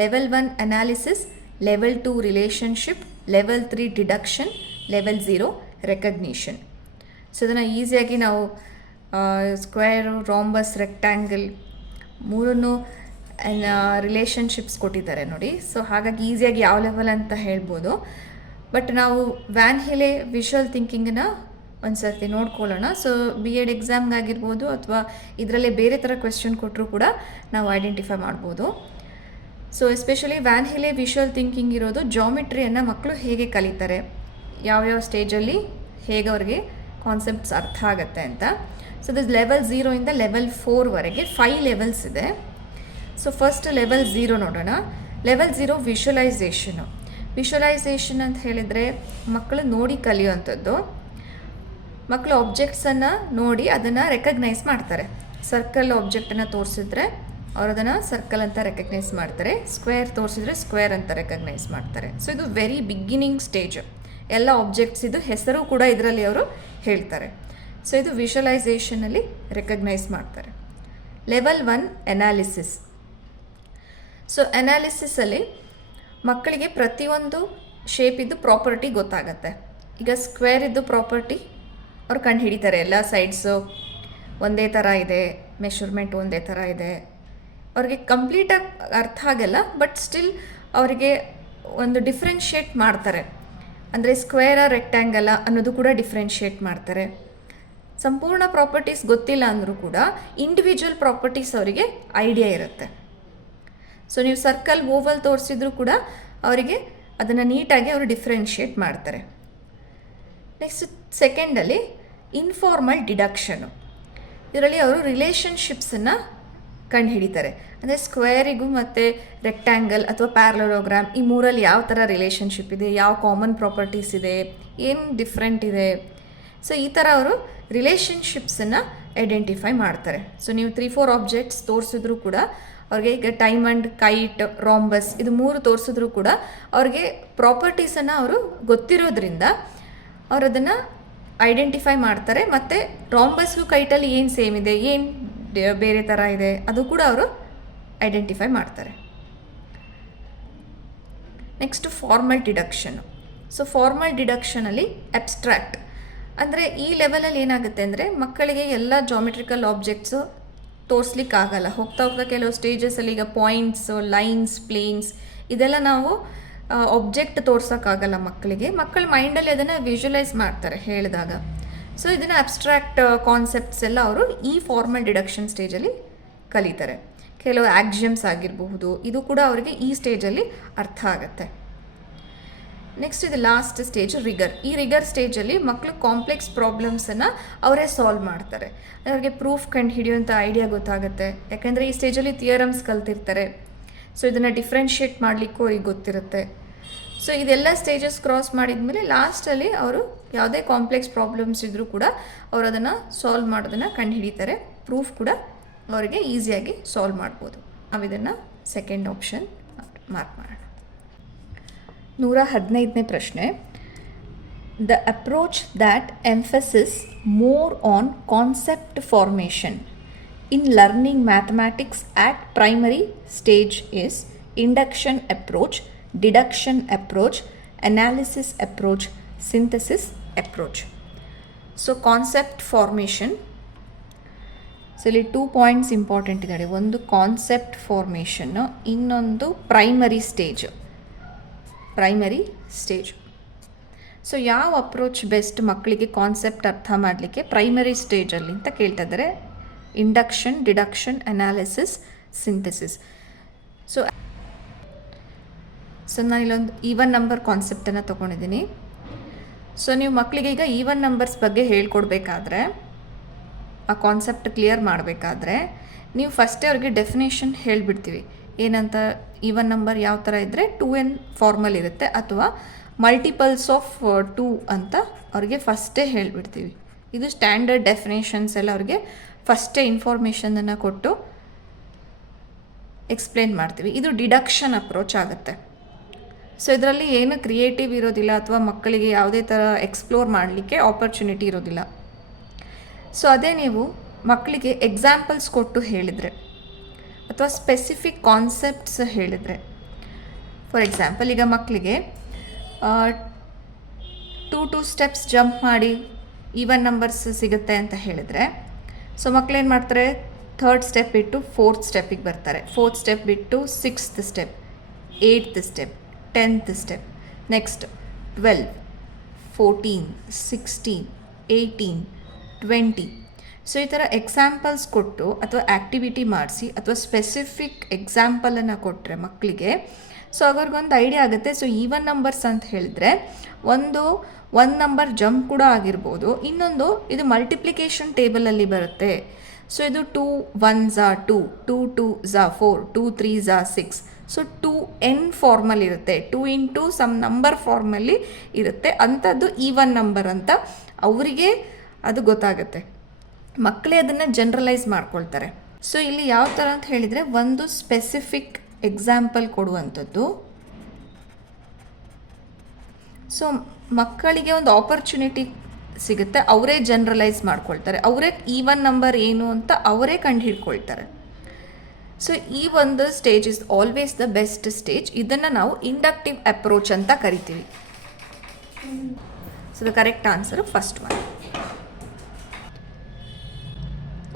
level 1 analysis, level 2 relationship, level 3 deduction, level 0 recognition. So ಇದನ್ನು ಈಸಿಯಾಗಿ ನಾವು square, rhombus, rectangle ಮೂರನ್ನು relationships ಕೊಟ್ಟಿದ್ದಾರೆ ನೋಡಿ. So ಹಾಗಾಗಿ ಈಸಿಯಾಗಿ ಯಾವ level ಅಂತ ಹೇಳ್ಬೋದು. ಬಟ್ ನಾವು ವ್ಯಾನ್ ಹಿಲೆ ವಿಷುವಲ್ ಥಿಂಕಿಂಗನ್ನು ಒಂದು ಸರ್ತಿ ನೋಡ್ಕೊಳ್ಳೋಣ. ಸೊ B.Ed ಎಕ್ಸಾಮ್ಗಾಗಿರ್ಬೋದು ಅಥವಾ ಇದರಲ್ಲೇ ಬೇರೆ ಥರ ಕ್ವೆಶ್ಚನ್ ಕೊಟ್ಟರು ಕೂಡ ನಾವು ಐಡೆಂಟಿಫೈ ಮಾಡ್ಬೋದು. So especially Van Hiele visual thinking ಇರೋದು ಜಾಮಿಟ್ರಿಯನ್ನು ಮಕ್ಕಳು ಹೇಗೆ ಕಲಿತಾರೆ, ಯಾವ್ಯಾವ ಸ್ಟೇಜಲ್ಲಿ ಹೇಗೆ ಅವ್ರಿಗೆ ಕಾನ್ಸೆಪ್ಟ್ಸ್ ಅರ್ಥ ಆಗುತ್ತೆ ಅಂತ. ಸೊ ದಿಸ್ ಲೆವೆಲ್ 0 ಇಂದ ಲೆವೆಲ್ 4ವರೆಗೆ 5 ಲೆವೆಲ್ಸ್ ಇದೆ. ಸೊ ಫಸ್ಟ್ ಲೆವೆಲ್ 0 ನೋಡೋಣ. ಲೆವೆಲ್ 0 ವಿಷುವಲೈಸೇಷನು. ವಿಷುವಲೈಸೇಷನ್ ಅಂತ ಹೇಳಿದರೆ ಮಕ್ಕಳು ನೋಡಿ ಕಲಿಯುವಂಥದ್ದು. ಮಕ್ಕಳು ಆಬ್ಜೆಕ್ಟ್ಸನ್ನು ನೋಡಿ ಅದನ್ನು ರೆಕಗ್ನೈಸ್ ಮಾಡ್ತಾರೆ. ಸರ್ಕಲ್ ಆಬ್ಜೆಕ್ಟನ್ನು ತೋರಿಸಿದ್ರೆ ಅವರು ಅದನ್ನು ಸರ್ಕಲ್ ಅಂತ ರೆಕಗ್ನೈಸ್ ಮಾಡ್ತಾರೆ, ಸ್ಕ್ವೇರ್ ತೋರಿಸಿದ್ರೆ ಸ್ಕ್ವೇರ್ ಅಂತ ರೆಕಗ್ನೈಸ್ ಮಾಡ್ತಾರೆ. ಸೊ ಇದು ವೆರಿ ಬಿಗಿನಿಂಗ್ ಸ್ಟೇಜ್. ಎಲ್ಲ ಆಬ್ಜೆಕ್ಟ್ಸ್ ಇದು ಹೆಸರು ಕೂಡ ಇದರಲ್ಲಿ ಅವರು ಹೇಳ್ತಾರೆ. ಸೊ ಇದು ವಿಷುವಲೈಸೇಷನಲ್ಲಿ ರೆಕಗ್ನೈಸ್ ಮಾಡ್ತಾರೆ. Level 1 analysis. ಸೊ ಅನಾಲಿಸಿಸಲ್ಲಿ ಮಕ್ಕಳಿಗೆ ಪ್ರತಿಯೊಂದು ಶೇಪಿದ್ದು ಪ್ರಾಪರ್ಟಿ ಗೊತ್ತಾಗತ್ತೆ. ಈಗ ಸ್ಕ್ವೇರ್ ಇದ್ದು ಪ್ರಾಪರ್ಟಿ ಅವ್ರು ಕಂಡು ಹಿಡಿತಾರೆ. ಎಲ್ಲ ಸೈಡ್ಸು ಒಂದೇ ಥರ ಇದೆ, ಮೆಷರ್ಮೆಂಟ್ ಒಂದೇ ಥರ ಇದೆ. ಅವ್ರಿಗೆ ಕಂಪ್ಲೀಟಾಗಿ ಅರ್ಥ ಆಗಲ್ಲ, ಬಟ್ ಸ್ಟಿಲ್ ಅವರಿಗೆ ಒಂದು ಡಿಫ್ರೆನ್ಷಿಯೇಟ್ ಮಾಡ್ತಾರೆ. ಅಂದರೆ ಸ್ಕ್ವೇರ ರೆಕ್ಟ್ಯಾಂಗಲ ಅನ್ನೋದು ಕೂಡ ಡಿಫ್ರೆನ್ಷಿಯೇಟ್ ಮಾಡ್ತಾರೆ. ಸಂಪೂರ್ಣ ಪ್ರಾಪರ್ಟೀಸ್ ಗೊತ್ತಿಲ್ಲ ಅಂದರೂ ಕೂಡ ಇಂಡಿವಿಜುವಲ್ ಪ್ರಾಪರ್ಟೀಸ್ ಅವರಿಗೆ ಐಡಿಯಾ ಇರುತ್ತೆ. ಸೊ ನೀವು ಸರ್ಕಲ್, ಓವಲ್ ತೋರಿಸಿದ್ರು ಕೂಡ ಅವರಿಗೆ ಅದನ್ನು ನೀಟಾಗಿ ಅವರು ಡಿಫ್ರೆನ್ಷಿಯೇಟ್ ಮಾಡ್ತಾರೆ. ನೆಕ್ಸ್ಟ್ ಸೆಕೆಂಡಲ್ಲಿ ಇನ್ಫಾರ್ಮಲ್ ಡಿಡಕ್ಷನು. ಇದರಲ್ಲಿ ಅವರು ರಿಲೇಷನ್ಶಿಪ್ಸನ್ನು ಕಂಡು ಹಿಡಿತಾರೆ. ಅಂದರೆ ಸ್ಕ್ವೇರಿಗೂ ಮತ್ತು ರೆಕ್ಟ್ಯಾಂಗಲ್ ಅಥವಾ ಪ್ಯಾರಲೋಗ್ರಾಮ್ ಈ ಮೂರಲ್ಲಿ ಯಾವ ಥರ ರಿಲೇಷನ್ಶಿಪ್ ಇದೆ, ಯಾವ ಕಾಮನ್ ಪ್ರಾಪರ್ಟೀಸ್ ಇದೆ, ಏನು ಡಿಫ್ರೆಂಟ್ ಇದೆ. ಸೊ ಈ ಥರ ಅವರು ರಿಲೇಷನ್ಶಿಪ್ಸನ್ನು ಐಡೆಂಟಿಫೈ ಮಾಡ್ತಾರೆ. ಸೊ ನೀವು 3-4 ಆಬ್ಜೆಕ್ಟ್ಸ್ ತೋರಿಸಿದ್ರು ಕೂಡ ಅವ್ರಿಗೆ, ಈಗ ಡೈಮಂಡ್, ಕೈಟ್, ರಾಂಬಸ್ ಇದು 3 ತೋರಿಸಿದ್ರು ಕೂಡ ಅವ್ರಿಗೆ ಪ್ರಾಪರ್ಟೀಸನ್ನು ಅವರು ಗೊತ್ತಿರೋದ್ರಿಂದ ಅವರು ಅದನ್ನು ಐಡೆಂಟಿಫೈ ಮಾಡ್ತಾರೆ. ಮತ್ತು ರಾಂಬಸ್ಗೂ ಕೈಟಲ್ಲಿ ಏನು ಸೇಮ್ ಇದೆ, ಏನು ಬೇರೆ ಥರ ಇದೆ ಅದು ಕೂಡ ಅವರು ಐಡೆಂಟಿಫೈ ಮಾಡ್ತಾರೆ. Next formal deduction. So formal ಡಿಡಕ್ಷನಲ್ಲಿ ಅಬ್ಸ್ಟ್ರಾಕ್ಟ್ ಅಂದರೆ ಈ ಲೆವೆಲಲ್ಲಿ ಏನಾಗುತ್ತೆ ಅಂದರೆ ಮಕ್ಕಳಿಗೆ ಎಲ್ಲ ಜಾಮೆಟ್ರಿಕಲ್ ಆಬ್ಜೆಕ್ಟ್ಸು ತೋರಿಸ್ಲಿಕ್ಕಾಗಲ್ಲ. ಹೋಗ್ತಾ ಹೋಗ್ತಾ ಕೆಲವು ಸ್ಟೇಜಸಲ್ಲಿ ಈಗ ಪಾಯಿಂಟ್ಸು, ಲೈನ್ಸ್, ಪ್ಲೇನ್ಸ್ ಇದೆಲ್ಲ ನಾವು ಆಬ್ಜೆಕ್ಟ್ ತೋರ್ಸೋಕ್ಕಾಗಲ್ಲ ಮಕ್ಕಳಿಗೆ. ಮಕ್ಕಳ ಮೈಂಡಲ್ಲಿ ಅದನ್ನು ವಿಜುವಲೈಸ್ ಮಾಡ್ತಾರೆ ಹೇಳಿದಾಗ. ಸೊ ಇದನ್ನು ಅಬ್ಸ್ಟ್ರಾಕ್ಟ್ ಕಾನ್ಸೆಪ್ಟ್ಸ್ ಎಲ್ಲ ಅವರು ಈ ಫಾರ್ಮಲ್ ಡಿಡಕ್ಷನ್ ಸ್ಟೇಜಲ್ಲಿ ಕಲಿತಾರೆ. ಕೆಲವು ಆಕ್ಸಿಯಮ್ಸ್ ಆಗಿರಬಹುದು, ಇದು ಕೂಡ ಅವರಿಗೆ ಈ ಸ್ಟೇಜಲ್ಲಿ ಅರ್ಥ ಆಗುತ್ತೆ. ನೆಕ್ಸ್ಟ್ ಇದು ಲಾಸ್ಟ್ ಸ್ಟೇಜ್ ರಿಗರ್. ಈ ರಿಗರ್ ಸ್ಟೇಜಲ್ಲಿ ಮಕ್ಕಳು ಕಾಂಪ್ಲೆಕ್ಸ್ ಪ್ರಾಬ್ಲಮ್ಸನ್ನು ಅವರೇ ಸಾಲ್ವ್ ಮಾಡ್ತಾರೆ. ಅವ್ರಿಗೆ ಪ್ರೂಫ್ ಕಂಡು ಹಿಡಿಯುವಂಥ ಐಡಿಯಾ ಗೊತ್ತಾಗುತ್ತೆ. ಯಾಕೆಂದರೆ ಈ ಸ್ಟೇಜಲ್ಲಿ ಥಿಯರಮ್ಸ್ ಕಲ್ತಿರ್ತಾರೆ. ಸೊ ಇದನ್ನು ಡಿಫ್ರೆನ್ಷಿಯೇಟ್ ಮಾಡಲಿಕ್ಕೂ ಅವ್ರಿಗೆ ಗೊತ್ತಿರುತ್ತೆ. ಸೊ ಇದೆಲ್ಲ ಸ್ಟೇಜಸ್ ಕ್ರಾಸ್ ಮಾಡಿದ್ಮೇಲೆ ಲಾಸ್ಟಲ್ಲಿ ಅವರು ಯಾವುದೇ ಕಾಂಪ್ಲೆಕ್ಸ್ ಪ್ರಾಬ್ಲಮ್ಸ್ ಇದ್ದರೂ ಕೂಡ ಅವರು ಅದನ್ನು ಸಾಲ್ವ್ ಮಾಡೋದನ್ನು ಕಂಡು ಹಿಡಿತಾರೆ. ಪ್ರೂಫ್ ಕೂಡ ಅವರಿಗೆ ಈಸಿಯಾಗಿ ಸಾಲ್ವ್ ಮಾಡ್ಬೋದು. ನಾವು ಇದನ್ನು ಸೆಕೆಂಡ್ ಆಪ್ಷನ್ ಮಾರ್ಕ್ ಮಾಡೋಣ. 115ನೇ ಪ್ರಶ್ನೆ. The approach that emphasis more on concept formation in learning mathematics at primary stage is induction approach, deduction approach, analysis approach, synthesis approach. So concept formation. So ಇಲ್ಲಿ 2 points important ಇದ್ದಾವೆ. ಒಂದು concept formation, ಇನ್ನೊಂದು primary stage. So ಯಾವ approach best ಮಕ್ಕಳಿಗೆ concept ಅರ್ಥ ಮಾಡಲಿಕ್ಕೆ primary ಸ್ಟೇಜಲ್ಲಿ ಅಂತ ಕೇಳ್ತಾ ಇದ್ದಾರೆ. Induction, deduction, analysis, synthesis. So ನಾನು ಇಲ್ಲೊಂದು ಈವನ್ ನಂಬರ್ ಕಾನ್ಸೆಪ್ಟನ್ನು ತೊಗೊಂಡಿದ್ದೀನಿ. ಸೊ ನೀವು ಮಕ್ಕಳಿಗೆ ಈಗ ಈವನ್ ನಂಬರ್ಸ್ ಬಗ್ಗೆ ಹೇಳ್ಕೊಡ್ಬೇಕಾದ್ರೆ, ಆ ಕಾನ್ಸೆಪ್ಟ್ ಕ್ಲಿಯರ್ ಮಾಡಬೇಕಾದ್ರೆ ನೀವು ಫಸ್ಟೇ ಅವ್ರಿಗೆ ಡೆಫಿನೇಷನ್ ಹೇಳಿಬಿಡ್ತೀವಿ. ಏನಂತ, ಈವನ್ ನಂಬರ್ ಯಾವ ಥರ ಇದ್ದರೆ 2n ಫಾರ್ಮಲ್ ಇರುತ್ತೆ ಅಥವಾ ಮಲ್ಟಿಪಲ್ಸ್ ಆಫ್ 2 ಅಂತ ಅವ್ರಿಗೆ ಫಸ್ಟೇ ಹೇಳಿಬಿಡ್ತೀವಿ. ಇದು ಸ್ಟ್ಯಾಂಡರ್ಡ್ ಡೆಫಿನೇಷನ್ಸ್ ಎಲ್ಲ ಅವ್ರಿಗೆ ಫಸ್ಟೇ ಇನ್ಫಾರ್ಮೇಷನನ್ನು ಕೊಟ್ಟು ಎಕ್ಸ್ಪ್ಲೇನ್ ಮಾಡ್ತೀವಿ. ಇದು ಡಿಡಕ್ಷನ್ ಅಪ್ರೋಚ್ ಆಗುತ್ತೆ. ಸೊ ಇದರಲ್ಲಿ ಏನು ಕ್ರಿಯೇಟಿವ್ ಇರೋದಿಲ್ಲ ಅಥವಾ ಮಕ್ಕಳಿಗೆ ಯಾವುದೇ ಥರ ಎಕ್ಸ್ಪ್ಲೋರ್ ಮಾಡಲಿಕ್ಕೆ ಆಪರ್ಚುನಿಟಿ ಇರೋದಿಲ್ಲ. ಸೊ ಅದೇ ನೀವು ಮಕ್ಕಳಿಗೆ ಎಕ್ಸಾಂಪಲ್ಸ್ ಕೊಟ್ಟು ಹೇಳಿದರೆ ಅಥವಾ ಸ್ಪೆಸಿಫಿಕ್ ಕಾನ್ಸೆಪ್ಟ್ಸ್ ಹೇಳಿದರೆ, ಫಾರ್ ಎಕ್ಸಾಂಪಲ್ ಈಗ ಮಕ್ಕಳಿಗೆ 2 ಸ್ಟೆಪ್ಸ್ ಜಂಪ್ ಮಾಡಿ ಈವನ್ ನಂಬರ್ಸ್ ಸಿಗುತ್ತೆ ಅಂತ ಹೇಳಿದರೆ, ಸೊ ಮಕ್ಕಳೇನು ಮಾಡ್ತಾರೆ, 3rd ಸ್ಟೆಪ್ ಬಿಟ್ಟು 4th ಸ್ಟೆಪ್ಪಿಗೆ ಬರ್ತಾರೆ, 4th ಸ್ಟೆಪ್ ಬಿಟ್ಟು 6th step, 8th step, 10th step, next 12, 14, 16, 18, 20. So ಈ ಥರ ಎಕ್ಸಾಂಪಲ್ಸ್ ಕೊಟ್ಟು ಅಥವಾ ಆ್ಯಕ್ಟಿವಿಟಿ ಮಾಡಿಸಿ ಅಥವಾ ಸ್ಪೆಸಿಫಿಕ್ ಎಕ್ಸಾಂಪಲನ್ನು ಕೊಟ್ಟರೆ ಮಕ್ಕಳಿಗೆ, ಸೊ ಅವ್ರಿಗೊಂದು ಐಡಿಯಾ ಆಗುತ್ತೆ. ಸೊ ಈವನ್ ನಂಬರ್ಸ್ ಅಂತ ಹೇಳಿದರೆ ಒಂದು ನಂಬರ್ ಜಂಪ್ ಕೂಡ ಆಗಿರ್ಬೋದು, ಇನ್ನೊಂದು ಇದು ಮಲ್ಟಿಪ್ಲಿಕೇಶನ್ ಟೇಬಲಲ್ಲಿ ಬರುತ್ತೆ. ಸೊ ಇದು 2 1s are 2, 2 2s are 4, 2 3s are 6. So 2n formal ಇರುತ್ತೆ, 2 ಇಂಟು ಸಮ್ ನಂಬರ್ ಫಾರ್ಮಲ್ಲಿ ಇರುತ್ತೆ. ಅಂಥದ್ದು ಈವನ್ ನಂಬರ್ ಅಂತ ಅವರಿಗೆ ಅದು ಗೊತ್ತಾಗುತ್ತೆ. ಮಕ್ಕಳೇ ಅದನ್ನು ಜನರಲೈಸ್ ಮಾಡ್ಕೊಳ್ತಾರೆ. ಸೊ ಇಲ್ಲಿ ಯಾವ ಥರ ಅಂತ ಹೇಳಿದರೆ, ಒಂದು ಸ್ಪೆಸಿಫಿಕ್ ಎಕ್ಸಾಂಪಲ್ ಕೊಡುವಂಥದ್ದು. ಸೊ ಮಕ್ಕಳಿಗೆ ಒಂದು ಆಪರ್ಚುನಿಟಿ ಸಿಗುತ್ತೆ, ಅವರೇ ಜನರಲೈಸ್ ಮಾಡ್ಕೊಳ್ತಾರೆ, ಅವರೇ ಈವನ್ ನಂಬರ್ ಏನು ಅಂತ ಅವರೇ ಕಂಡು ಹಿಡ್ಕೊಳ್ತಾರೆ. ಸೊ ಈ ಒಂದು stage is always the best stage. ಇದನ್ನು ನಾವು ಇಂಡಕ್ಟಿವ್ ಅಪ್ರೋಚ್ ಅಂತ ಕರಿತೀವಿ. So the correct answer first one.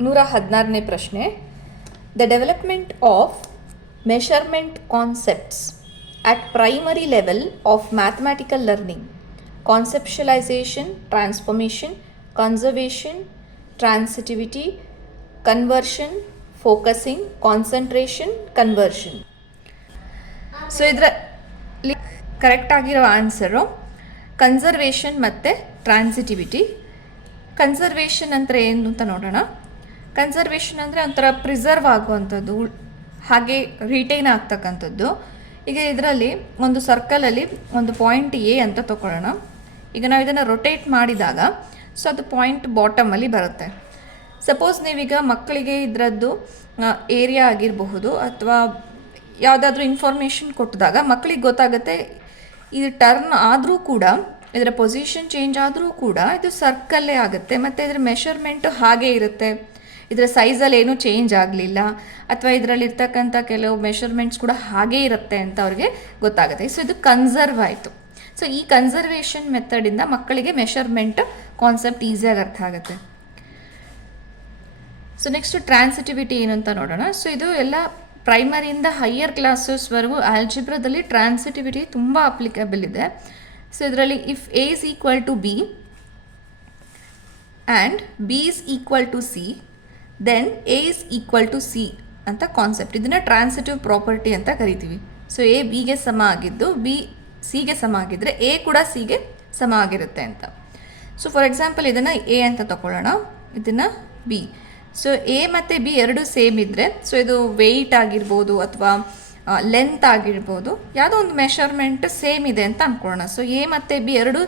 116ನೇ ಪ್ರಶ್ನೆ. The development of measurement concepts at primary level of mathematical learning: conceptualization, transformation, conservation, transitivity, conversion, focusing, concentration, conversion. So ಇದರಲ್ಲಿ correct ಆಗಿರೋ answer conservation ಮತ್ತು transitivity. Conservation ಅಂದರೆ ಏನು ಅಂತ ನೋಡೋಣ. Conservation ಅಂದರೆ ಒಂಥರ ಪ್ರಿಸರ್ವ್ ಆಗುವಂಥದ್ದು, ಹಾಗೆ ರಿಟೈನ್ ಆಗ್ತಕ್ಕಂಥದ್ದು. ಈಗ ಇದರಲ್ಲಿ ಒಂದು ಸರ್ಕಲಲ್ಲಿ ಒಂದು ಪಾಯಿಂಟ್ ಎ ಅಂತ ತಗೊಳ್ಳೋಣ. ಈಗ ನಾವು ಇದನ್ನು ರೊಟೇಟ್ ಮಾಡಿದಾಗ ಸೊ ಅದು ಪಾಯಿಂಟ್ ಬಾಟಮಲ್ಲಿ ಬರುತ್ತೆ. ಸಪೋಸ್ ನೀವೀಗ ಮಕ್ಕಳಿಗೆ ಇದರದ್ದು ಏರಿಯಾ ಆಗಿರಬಹುದು ಅಥವಾ ಯಾವುದಾದ್ರೂ ಇನ್ಫಾರ್ಮೇಷನ್ ಕೊಟ್ಟಿದಾಗ ಮಕ್ಕಳಿಗೆ ಗೊತ್ತಾಗುತ್ತೆ ಇದು ಟರ್ನ್ ಆದರೂ ಕೂಡ, ಇದರ ಪೊಸಿಷನ್ ಚೇಂಜ್ ಆದರೂ ಕೂಡ ಇದು ಸರ್ಕಲ್ಲೇ ಆಗುತ್ತೆ ಮತ್ತು ಇದರ ಮೆಷರ್ಮೆಂಟು ಹಾಗೇ ಇರುತ್ತೆ, ಇದರ ಸೈಜಲ್ಲಿ ಏನೂ ಚೇಂಜ್ ಆಗಲಿಲ್ಲ ಅಥವಾ ಇದರಲ್ಲಿರ್ತಕ್ಕಂಥ ಕೆಲವು ಮೆಷರ್ಮೆಂಟ್ಸ್ ಕೂಡ ಹಾಗೇ ಇರುತ್ತೆ ಅಂತ ಅವ್ರಿಗೆ ಗೊತ್ತಾಗುತ್ತೆ. ಸೊ ಇದು ಕನ್ಸರ್ವ್ ಆಯಿತು. ಸೊ ಈ ಕನ್ಸರ್ವೇಷನ್ ಮೆಥಡಿಂದ ಮಕ್ಕಳಿಗೆ ಮೆಷರ್ಮೆಂಟ್ ಕಾನ್ಸೆಪ್ಟ್ ಈಸಿಯಾಗಿ ಅರ್ಥ ಆಗುತ್ತೆ. ಸೊ ನೆಕ್ಸ್ಟು ಟ್ರಾನ್ಸಿಟಿವಿಟಿ ಏನು ಅಂತ ನೋಡೋಣ. ಸೊ ಇದು ಎಲ್ಲ ಪ್ರೈಮರಿಯಿಂದ ಹೈಯರ್ ಕ್ಲಾಸಸ್ವರೆಗೂ ಆಲ್ಜಿಬ್ರಾದಲ್ಲಿ ಟ್ರಾನ್ಸಿಟಿವಿಟಿ ತುಂಬ ಅಪ್ಲಿಕಬಲ್ ಇದೆ. ಸೊ ಇದರಲ್ಲಿ if A is equal to B and B is equal to C then A is equal to C ಅಂತ ಕಾನ್ಸೆಪ್ಟ್, ಇದನ್ನು ಟ್ರಾನ್ಸಿಟಿವ್ ಪ್ರಾಪರ್ಟಿ ಅಂತ ಕರಿತೀವಿ. ಸೊ ಎ ಬಿಗೆ ಸಮ ಆಗಿದ್ದು ಬಿ ಸಿಗೆ ಸಮ ಆಗಿದ್ದರೆ ಎ ಕೂಡ ಸಿಗೆ ಸಮ ಆಗಿರುತ್ತೆ ಅಂತ. ಸೊ ಫಾರ್ ಎಕ್ಸಾಂಪಲ್ ಇದನ್ನು ಎ ಅಂತ ತಗೊಳ್ಳೋಣ, ಇದನ್ನು ಬಿ. ಸೊ ಎ ಮತ್ತು ಬಿ ಎರಡು ಸೇಮ್ ಇದ್ದರೆ, ಸೊ ಇದು ವೆಯ್ಟ್ ಆಗಿರ್ಬೋದು ಅಥವಾ ಲೆಂತ್ ಆಗಿರ್ಬೋದು, ಯಾವುದೋ ಒಂದು ಮೆಷರ್ಮೆಂಟ್ ಸೇಮ್ ಇದೆ ಅಂತ ಅಂದ್ಕೊಳ್ಳೋಣ. ಸೊ ಎ ಮತ್ತು ಬಿ ಎರಡು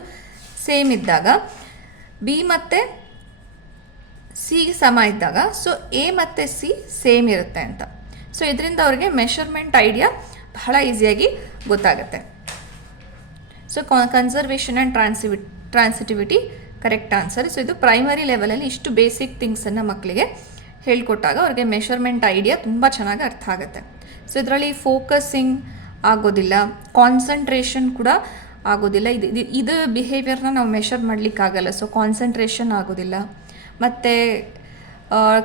ಸೇಮ್ ಇದ್ದಾಗ ಬಿ ಮತ್ತು ಸಿ ಸಮ ಇದ್ದಾಗ ಸೊ ಎ ಮತ್ತು ಸಿ ಸೇಮ್ ಇರುತ್ತೆ ಅಂತ. ಸೊ ಇದರಿಂದ ಅವ್ರಿಗೆ ಮೆಷರ್ಮೆಂಟ್ ಐಡಿಯಾ ಬಹಳ ಈಸಿಯಾಗಿ ಗೊತ್ತಾಗುತ್ತೆ. So conservation and transitivity correct answer. So ಇದು ಪ್ರೈಮರಿ ಲೆವೆಲಲ್ಲಿ ಇಷ್ಟು ಬೇಸಿಕ್ ಥಿಂಗ್ಸನ್ನು ಮಕ್ಕಳಿಗೆ ಹೇಳ್ಕೊಟ್ಟಾಗ ಅವ್ರಿಗೆ ಮೆಷರ್ಮೆಂಟ್ ಐಡಿಯಾ ತುಂಬ ಚೆನ್ನಾಗಿ ಅರ್ಥ ಆಗುತ್ತೆ. ಸೊ ಇದರಲ್ಲಿ ಫೋಕಸಿಂಗ್ ಆಗೋದಿಲ್ಲ, ಕಾನ್ಸಂಟ್ರೇಷನ್ ಕೂಡ ಆಗೋದಿಲ್ಲ. ಇದು ಬಿಹೇವಿಯರ್ನ ನಾವು ಮೆಷರ್ ಮಾಡಲಿಕ್ಕಾಗಲ್ಲ. ಸೊ ಕಾನ್ಸಂಟ್ರೇಷನ್ ಆಗೋದಿಲ್ಲ. ಮತ್ತು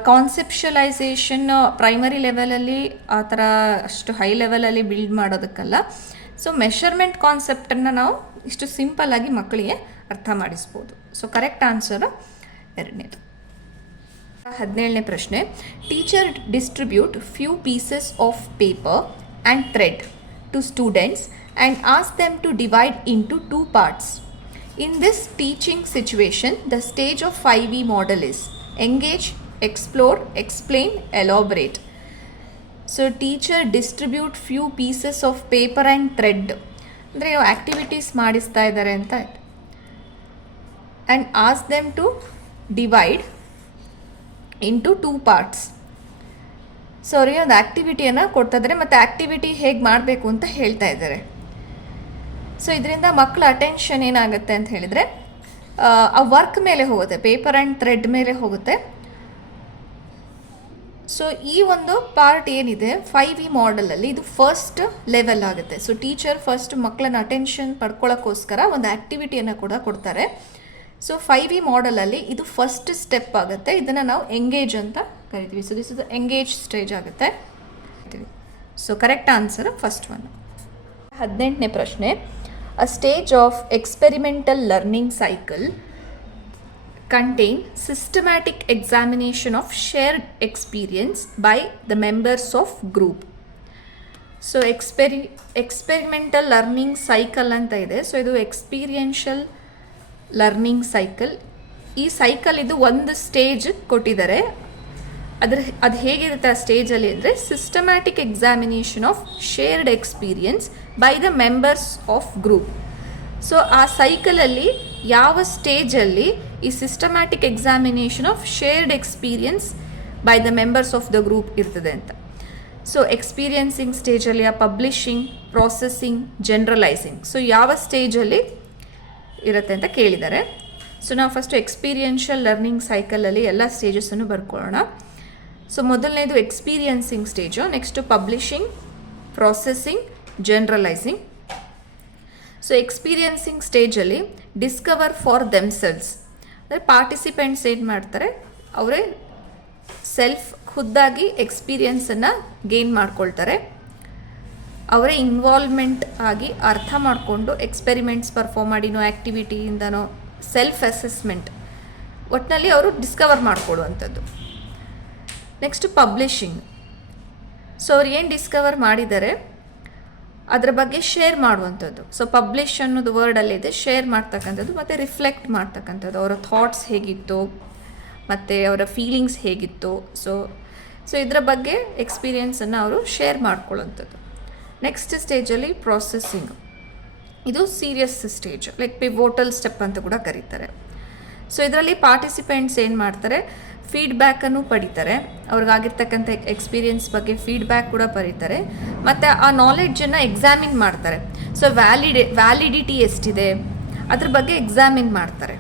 ಕಾನ್ಸೆಪ್ಷಲೈಸೇಷನ್ ಪ್ರೈಮರಿ ಲೆವೆಲಲ್ಲಿ ಆ ಥರ ಅಷ್ಟು ಹೈ ಲೆವೆಲಲ್ಲಿ ಬಿಲ್ಡ್ ಮಾಡೋದಕ್ಕಲ್ಲ. ಸೊ ಮೆಷರ್ಮೆಂಟ್ ಕಾನ್ಸೆಪ್ಟನ್ನು ನಾವು ಇಷ್ಟು ಸಿಂಪಲ್ಲಾಗಿ ಮಕ್ಕಳಿಗೆ ಅರ್ಥ ಮಾಡಿಸ್ಬೋದು. ಸೊ ಕರೆಕ್ಟ್ ಆನ್ಸರು ಎರಡನೇದು. 17ನೇ ಪ್ರಶ್ನೆ, teacher distribute few pieces of paper and thread to students and ask them to divide into 2 parts. In this teaching situation, the stage of 5E model is engage, explore, explain, elaborate. So teacher distribute few pieces of paper and thread. ಅಂದರೆ activities ಮಾಡಿಸ್ತಾ ಇದ್ದಾರೆ ಅಂತ. And ask them to divide into 2 parts. So ಅವರಿಗೆ ಒಂದು ಆ್ಯಕ್ಟಿವಿಟಿಯನ್ನು ಕೊಡ್ತಾ ಇದ್ದಾರೆ ಮತ್ತು activity ಹೇಗೆ ಮಾಡಬೇಕು ಅಂತ ಹೇಳ್ತಾ ಇದ್ದಾರೆ. ಸೊ ಇದರಿಂದ ಮಕ್ಕಳ ಅಟೆನ್ಷನ್ ಏನಾಗುತ್ತೆ ಅಂತ ಹೇಳಿದರೆ ಆ ವರ್ಕ್ ಮೇಲೆ ಹೋಗುತ್ತೆ, ಪೇಪರ್ ಆ್ಯಂಡ್ ಥ್ರೆಡ್ ಮೇಲೆ ಹೋಗುತ್ತೆ. ಸೊ ಈ ಒಂದು ಪಾರ್ಟ್ ಏನಿದೆ 5E ಮಾಡಲಲ್ಲಿ ಇದು ಫಸ್ಟ್ ಲೆವೆಲ್ ಆಗುತ್ತೆ. ಸೊ ಟೀಚರ್ ಫಸ್ಟ್ ಮಕ್ಕಳನ್ನ ಅಟೆನ್ಷನ್ ಪಡ್ಕೊಳ್ಳೋಕ್ಕೋಸ್ಕರ ಒಂದು ಆ್ಯಕ್ಟಿವಿಟಿಯನ್ನು ಕೂಡ ಕೊಡ್ತಾರೆ. ಸೊ 5E ಮಾಡಲಲ್ಲಿ ಇದು ಫಸ್ಟ್ ಸ್ಟೆಪ್ ಆಗುತ್ತೆ. ಇದನ್ನು ನಾವು ಎಂಗೇಜ್ ಅಂತ ಕರಿತೀವಿ. So this is engage stage ಆಗುತ್ತೆ. So correct answer first one. 18ನೇ ಪ್ರಶ್ನೆ, a stage of experimental learning cycle contain systematic examination of shared experience by the members of group. So experimental learning cycle ಅಂತ ಇದೆ. So ಇದು experiential learning cycle. ಈ cycle ಇದು ಒಂದು stage ಕೊಟ್ಟಿದ್ದಾರೆ. ಅದು ಹೇಗಿರುತ್ತೆ ಆ ಸ್ಟೇಜಲ್ಲಿ ಅಂದರೆ systematic examination of shared experience by the members of group. So ಆ ಸೈಕಲಲ್ಲಿ ಯಾವ ಸ್ಟೇಜಲ್ಲಿ ಈ systematic examination of shared experience by the members of the group ಇರ್ತದೆ ಅಂತ. ಸೊ ಎಕ್ಸ್ಪೀರಿಯನ್ಸಿಂಗ್ ಸ್ಟೇಜಲ್ಲಿ ಆ ಪಬ್ಲಿಷಿಂಗ್, ಪ್ರಾಸೆಸಿಂಗ್, ಜನರಲೈಸಿಂಗ್, ಸೊ ಯಾವ ಸ್ಟೇಜಲ್ಲಿ ಇರುತ್ತೆ ಅಂತ ಕೇಳಿದ್ದಾರೆ. ಸೊ ನಾವು ಫಸ್ಟು ಎಕ್ಸ್ಪೀರಿಯನ್ಷಿಯಲ್ ಲರ್ನಿಂಗ್ ಸೈಕಲಲ್ಲಿ ಎಲ್ಲ ಸ್ಟೇಜಸ್ಸನ್ನು ಬರ್ಕೊಳ್ಳೋಣ. ಸೊ ಮೊದಲನೇದು experiencing stage, next publishing, processing, generalising. So experiencing ಸ್ಟೇಜಲ್ಲಿ ಡಿಸ್ಕವರ್ ಫಾರ್ ದೆಮ್ಸೆಲ್ಸ್, ಅಂದರೆ ಪಾರ್ಟಿಸಿಪೆಂಟ್ಸ್ ಏನು ಮಾಡ್ತಾರೆ, ಅವರೇ ಸೆಲ್ಫ್ ಖುದ್ದಾಗಿ ಎಕ್ಸ್ಪೀರಿಯನ್ಸನ್ನು ಗೇನ್ ಮಾಡ್ಕೊಳ್ತಾರೆ. ಅವರೇ ಇನ್ವಾಲ್ವ್ಮೆಂಟ್ ಆಗಿ ಅರ್ಥ ಮಾಡಿಕೊಂಡು ಎಕ್ಸ್ಪೆರಿಮೆಂಟ್ಸ್ ಪರ್ಫಾರ್ಮ್ ಮಾಡಿನೋ ಆ್ಯಕ್ಟಿವಿಟಿಯಿಂದನೋ ಸೆಲ್ಫ್ ಅಸೆಸ್ಮೆಂಟ್ ಒಟ್ಟಿನಲ್ಲಿ ಅವರು ಡಿಸ್ಕವರ್ ಮಾಡಿಕೊಡುವಂಥದ್ದು. Next publishing. ಸೊ ಅವ್ರು ಏನು ಡಿಸ್ಕವರ್ ಮಾಡಿದ್ದಾರೆ ಅದರ ಬಗ್ಗೆ ಶೇರ್ ಮಾಡುವಂಥದ್ದು. ಸೊ ಪಬ್ಲಿಷ್ ಅನ್ನೋದು ವರ್ಡಲ್ಲಿದೆ, ಶೇರ್ ಮಾಡ್ತಕ್ಕಂಥದ್ದು ಮತ್ತು ರಿಫ್ಲೆಕ್ಟ್ ಮಾಡ್ತಕ್ಕಂಥದ್ದು. ಅವರ ಥಾಟ್ಸ್ ಹೇಗಿತ್ತು ಮತ್ತು ಅವರ ಫೀಲಿಂಗ್ಸ್ ಹೇಗಿತ್ತು. ಸೊ ಇದರ ಬಗ್ಗೆ ಎಕ್ಸ್ಪೀರಿಯನ್ಸನ್ನು ಅವರು ಶೇರ್ ಮಾಡ್ಕೊಳ್ಳೋಂಥದ್ದು. ನೆಕ್ಸ್ಟ್ ಸ್ಟೇಜಲ್ಲಿ ಪ್ರಾಸೆಸಿಂಗ್, ಇದು serious stage, like pivotal step ಅಂತ ಕೂಡ ಕರೀತಾರೆ. ಸೊ ಇದರಲ್ಲಿ ಪಾರ್ಟಿಸಿಪೆಂಟ್ಸ್ ಏನು ಮಾಡ್ತಾರೆ, ಫೀಡ್ಬ್ಯಾಕನ್ನು ಪಡಿತಾರೆ, ಅವ್ರಿಗಾಗಿರ್ತಕ್ಕಂಥ ಎಕ್ಸ್ಪೀರಿಯನ್ಸ್ ಬಗ್ಗೆ ಫೀಡ್ಬ್ಯಾಕ್ ಕೂಡ ಪಡಿತಾರೆ ಮತ್ತು ಆ ನಾಲೆಡ್ಜನ್ನು ಎಕ್ಸಾಮಿನ್ ಮಾಡ್ತಾರೆ. ಸೊ ವ್ಯಾಲಿಡಿಟಿ ಎಷ್ಟಿದೆ ಅದ್ರ ಬಗ್ಗೆ ಎಕ್ಸಾಮಿನ್ ಮಾಡ್ತಾರೆ.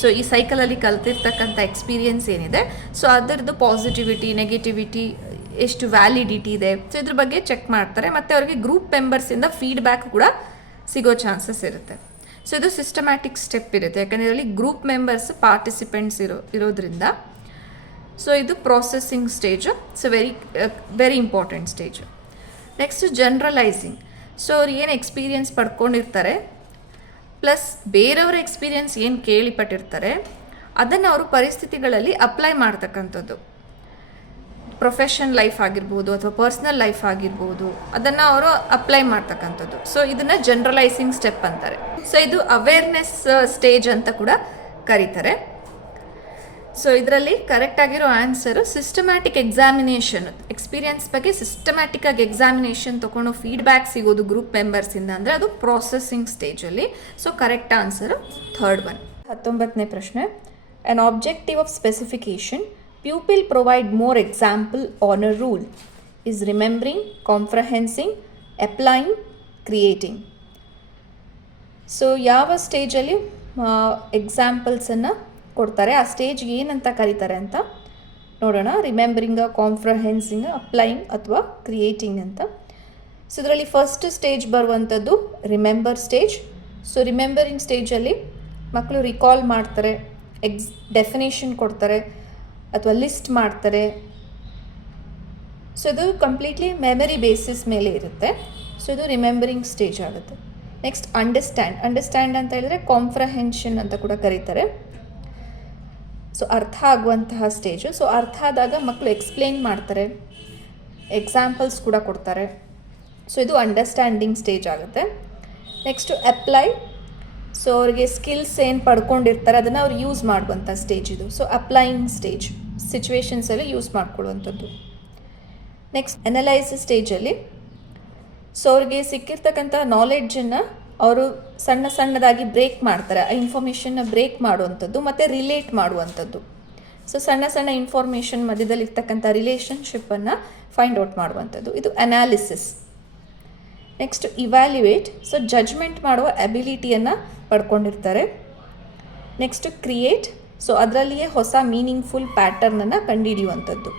ಸೊ ಈ ಸೈಕಲಲ್ಲಿ ಕಲ್ತಿರ್ತಕ್ಕಂಥ ಎಕ್ಸ್ಪೀರಿಯನ್ಸ್ ಏನಿದೆ, ಸೊ ಅದರದ್ದು ಪಾಸಿಟಿವಿಟಿ, ನೆಗೆಟಿವಿಟಿ, ಎಷ್ಟು ವ್ಯಾಲಿಡಿಟಿ ಇದೆ, ಸೊ ಇದ್ರ ಬಗ್ಗೆ ಚೆಕ್ ಮಾಡ್ತಾರೆ. ಮತ್ತು ಅವ್ರಿಗೆ ಗ್ರೂಪ್ ಮೆಂಬರ್ಸಿಂದ ಫೀಡ್ಬ್ಯಾಕ್ ಕೂಡ ಸಿಗೋ ಚಾನ್ಸಸ್ ಇರುತ್ತೆ. ಸೊ ಇದು ಸಿಸ್ಟಮ್ಯಾಟಿಕ್ ಸ್ಟೆಪ್ ಇರುತ್ತೆ, ಯಾಕಂದರೆ ಇದರಲ್ಲಿ ಗ್ರೂಪ್ ಮೆಂಬರ್ಸ್ ಪಾರ್ಟಿಸಿಪೆಂಟ್ಸ್ ಇರೋದ್ರಿಂದ. ಸೊ ಇದು processing stage. So very important stage. Next generalising. So ಅವ್ರು ಏನು ಎಕ್ಸ್ಪೀರಿಯನ್ಸ್ ಪಡ್ಕೊಂಡಿರ್ತಾರೆ ಪ್ಲಸ್ ಬೇರೆಯವರ ಎಕ್ಸ್ಪೀರಿಯನ್ಸ್ ಏನು ಕೇಳಿಪಟ್ಟಿರ್ತಾರೆ ಅದನ್ನು ಅವರು ಪರಿಸ್ಥಿತಿಗಳಲ್ಲಿ ಅಪ್ಲೈ ಮಾಡ್ತಕ್ಕಂಥದ್ದು. ಪ್ರೊಫೆಷನ್ ಲೈಫ್ ಆಗಿರ್ಬೋದು ಅಥವಾ ಪರ್ಸ್ನಲ್ ಲೈಫ್ ಆಗಿರ್ಬೋದು, ಅದನ್ನು ಅವರು ಅಪ್ಲೈ ಮಾಡ್ತಕ್ಕಂಥದ್ದು. ಸೊ ಇದನ್ನು ಜನರಲೈಸಿಂಗ್ ಸ್ಟೆಪ್ ಅಂತಾರೆ. ಸೊ ಇದು ಅವೇರ್ನೆಸ್ ಸ್ಟೇಜ್ ಅಂತ ಕೂಡ ಕರೀತಾರೆ. ಸೊ ಇದರಲ್ಲಿ ಕರೆಕ್ಟಾಗಿರೋ ಆನ್ಸರು ಸಿಸ್ಟಮ್ಯಾಟಿಕ್ ಎಕ್ಸಾಮಿನೇಷನ್. ಎಕ್ಸ್ಪೀರಿಯನ್ಸ್ ಬಗ್ಗೆ ಸಿಸ್ಟಮ್ಯಾಟಿಕ್ಕಾಗಿ ಎಕ್ಸಾಮಿನೇಷನ್ ತೊಗೊಂಡು ಫೀಡ್ಬ್ಯಾಕ್ ಸಿಗೋದು ಗ್ರೂಪ್ ಮೆಂಬರ್ಸಿಂದ ಅಂದರೆ ಅದು ಪ್ರಾಸೆಸಿಂಗ್ ಸ್ಟೇಜಲ್ಲಿ. So correct answer third one. 19ನೇ ಪ್ರಶ್ನೆ, an objective of specification pupil provide more example on a rule is remembering, comprehending, applying, creating. So ಯಾವ ಸ್ಟೇಜಲ್ಲಿ ಎಕ್ಸಾಂಪಲ್ಸನ್ನು ಕೊಡ್ತಾರೆ, ಆ ಸ್ಟೇಜ್ ಏನಂತ ಕರೀತಾರೆ ಅಂತ ನೋಡೋಣ. ರಿಮೆಂಬರಿಂಗ್, ಕಾಂಪ್ರಹೆನ್ಸಿಂಗ್, ಅಪ್ಲೈಯಿಂಗ್ ಅಥವಾ ಕ್ರಿಯೇಟಿಂಗ್ ಅಂತ. ಸೊ ಇದರಲ್ಲಿ ಫಸ್ಟ್ ಸ್ಟೇಜ್ ಬರುವಂಥದ್ದು ರಿಮೆಂಬರ್ ಸ್ಟೇಜ್. ಸೊ ರಿಮೆಂಬರಿಂಗ್ ಸ್ಟೇಜಲ್ಲಿ ಮಕ್ಕಳು ರಿಕಾಲ್ ಮಾಡ್ತಾರೆ, ಡೆಫಿನೇಷನ್ ಕೊಡ್ತಾರೆ ಅಥವಾ ಲಿಸ್ಟ್ ಮಾಡ್ತಾರೆ. ಸೊ ಇದು ಕಂಪ್ಲೀಟ್ಲಿ ಮೆಮರಿ ಬೇಸಿಸ್ ಮೇಲೆ ಇರುತ್ತೆ. ಸೊ ಇದು ರಿಮೆಂಬರಿಂಗ್ ಸ್ಟೇಜ್ ಆಗುತ್ತೆ. ನೆಕ್ಸ್ಟ್ ಅಂಡರ್ಸ್ಟ್ಯಾಂಡ್ ಅಂತ ಹೇಳಿದ್ರೆ ಕಾಂಪ್ರಹೆನ್ಷನ್ ಅಂತ ಕೂಡ ಕರೀತಾರೆ. ಸೊ ಅರ್ಥ ಆಗುವಂತಹ ಸ್ಟೇಜು. ಸೊ ಅರ್ಥ ಆದಾಗ ಮಕ್ಕಳು ಎಕ್ಸ್ಪ್ಲೇನ್ ಮಾಡ್ತಾರೆ, ಎಕ್ಸಾಂಪಲ್ಸ್ ಕೂಡ ಕೊಡ್ತಾರೆ. ಸೊ ಇದು ಅಂಡರ್ಸ್ಟ್ಯಾಂಡಿಂಗ್ ಸ್ಟೇಜ್ ಆಗುತ್ತೆ. Next apply. ಸೊ ಅವ್ರಿಗೆ ಸ್ಕಿಲ್ಸ್ ಏನು ಪಡ್ಕೊಂಡಿರ್ತಾರೆ ಅದನ್ನು ಅವ್ರು ಯೂಸ್ ಮಾಡುವಂಥ ಸ್ಟೇಜ್ ಇದು. ಸೊ ಅಪ್ಲೈಯಿಂಗ್ ಸ್ಟೇಜ್, ಸಿಚುವೇಶನ್ಸಲ್ಲಿ ಯೂಸ್ ಮಾಡ್ಕೊಳ್ಳುವಂಥದ್ದು. ನೆಕ್ಸ್ಟ್ ಅನಲೈಸ್ ಸ್ಟೇಜಲ್ಲಿ ಸೊ ಅವ್ರಿಗೆ ಸಿಕ್ಕಿರ್ತಕ್ಕಂಥ ನಾಲೆಡ್ಜನ್ನು ಅವರು ಸಣ್ಣದಾಗಿ ಬ್ರೇಕ್ ಮಾಡ್ತಾರೆ. ಆ ಇನ್ಫಾರ್ಮೇಷನ್ನ ಬ್ರೇಕ್ ಮಾಡುವಂಥದ್ದು ಮತ್ತು ರಿಲೇಟ್ ಮಾಡುವಂಥದ್ದು. ಸೊ ಸಣ್ಣ ಇನ್ಫಾರ್ಮೇಷನ್ ಮಧ್ಯದಲ್ಲಿ ಇರ್ತಕ್ಕಂಥ ರಿಲೇಷನ್ಶಿಪ್ಪನ್ನು ಫೈಂಡ್ ಔಟ್ ಮಾಡುವಂಥದ್ದು. ಇದು analysis. Next evaluate. So judgement ಮಾಡುವ ಅಬಿಲಿಟಿಯನ್ನು ಪಡ್ಕೊಂಡಿರ್ತಾರೆ. Next create. ಸೊ ಅದರಲ್ಲಿಯೇ ಹೊಸ ಮೀನಿಂಗ್ಫುಲ್ ಪ್ಯಾಟರ್ನನ್ನು ಕಂಡುಹಿಡಿಯುವಂಥದ್ದು.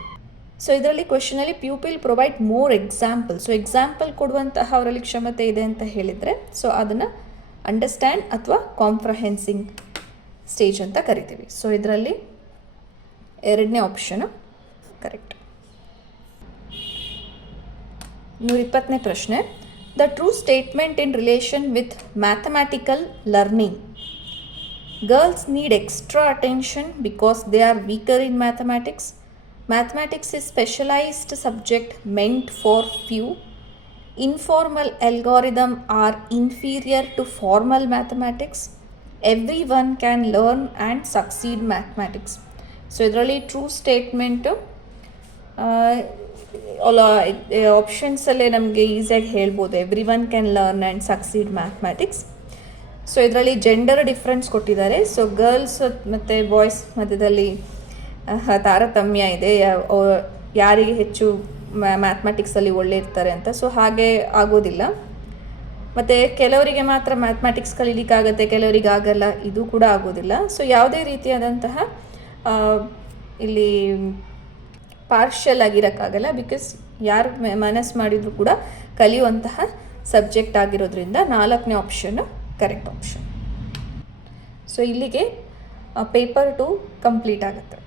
ಸೊ ಇದರಲ್ಲಿ ಕ್ವೆಶನಲ್ಲಿ pupil provide more example. So example ಕೊಡುವಂತಹ ಅವರಲ್ಲಿ ಕ್ಷಮತೆ ಇದೆ ಅಂತ ಹೇಳಿದರೆ ಸೊ ಅದನ್ನು ಅಂಡರ್ಸ್ಟ್ಯಾಂಡ್ ಅಥವಾ ಕಾಂಪ್ರಹೆನ್ಸಿಂಗ್ ಸ್ಟೇಜ್ ಅಂತ ಕರಿತೀವಿ. ಸೊ ಇದರಲ್ಲಿ ಎರಡನೇ ಆಪ್ಷನು ಕರೆಕ್ಟ್. 120ನೇ ಪ್ರಶ್ನೆ. The true statement in relation with mathematical learning. Girls need extra attention because they are weaker in mathematics. Mathematics is specialized subject meant for few. Informal algorithm are inferior to formal mathematics. Everyone can learn and succeed mathematics. So ಇದರಲ್ಲಿ true statement ಆಪ್ಷನ್ಸಲ್ಲೇ ನಮಗೆ ಈಸಿಯಾಗಿ ಹೇಳ್ಬೋದು. Every one can learn and succeed mathematics. So ಇದರಲ್ಲಿ gender difference ಕೊಟ್ಟಿದ್ದಾರೆ. So girls ಮತ್ತು boys ಮಧ್ಯದಲ್ಲಿ ತಾರತಮ್ಯ ಇದೆ, ಯಾರಿಗೆ ಹೆಚ್ಚು ಮ್ಯಾಥಮ್ಯಾಟಿಕ್ಸಲ್ಲಿ ಒಳ್ಳೆ ಇರ್ತಾರೆ ಅಂತ. ಸೊ ಹಾಗೆ ಆಗೋದಿಲ್ಲ. ಮತ್ತು ಕೆಲವರಿಗೆ ಮಾತ್ರ ಮ್ಯಾಥಮ್ಯಾಟಿಕ್ಸ್ ಕಲೀಲಿಕ್ಕಾಗತ್ತೆ, ಕೆಲವರಿಗೆ ಆಗಲ್ಲ, ಇದು ಕೂಡ ಆಗೋದಿಲ್ಲ. ಸೊ ಯಾವುದೇ ರೀತಿಯಾದಂತಹ ಇಲ್ಲಿ ಪಾರ್ಷಿಯಲ್ ಆಗಿರೋಕ್ಕಾಗಲ್ಲ. ಬಿಕಾಸ್ ಯಾರು ಮನಸ್ಸು ಮಾಡಿದರೂ ಕೂಡ ಕಲಿಯುವಂತಹ ಸಬ್ಜೆಕ್ಟ್ ಆಗಿರೋದ್ರಿಂದ 4ನೇ ಆಪ್ಷನ್ನು ಕರೆಕ್ಟ್ ಆಪ್ಷನ್. ಸೊ ಇಲ್ಲಿಗೆ ಪೇಪರ್ 2 ಕಂಪ್ಲೀಟ್ ಆಗುತ್ತೆ.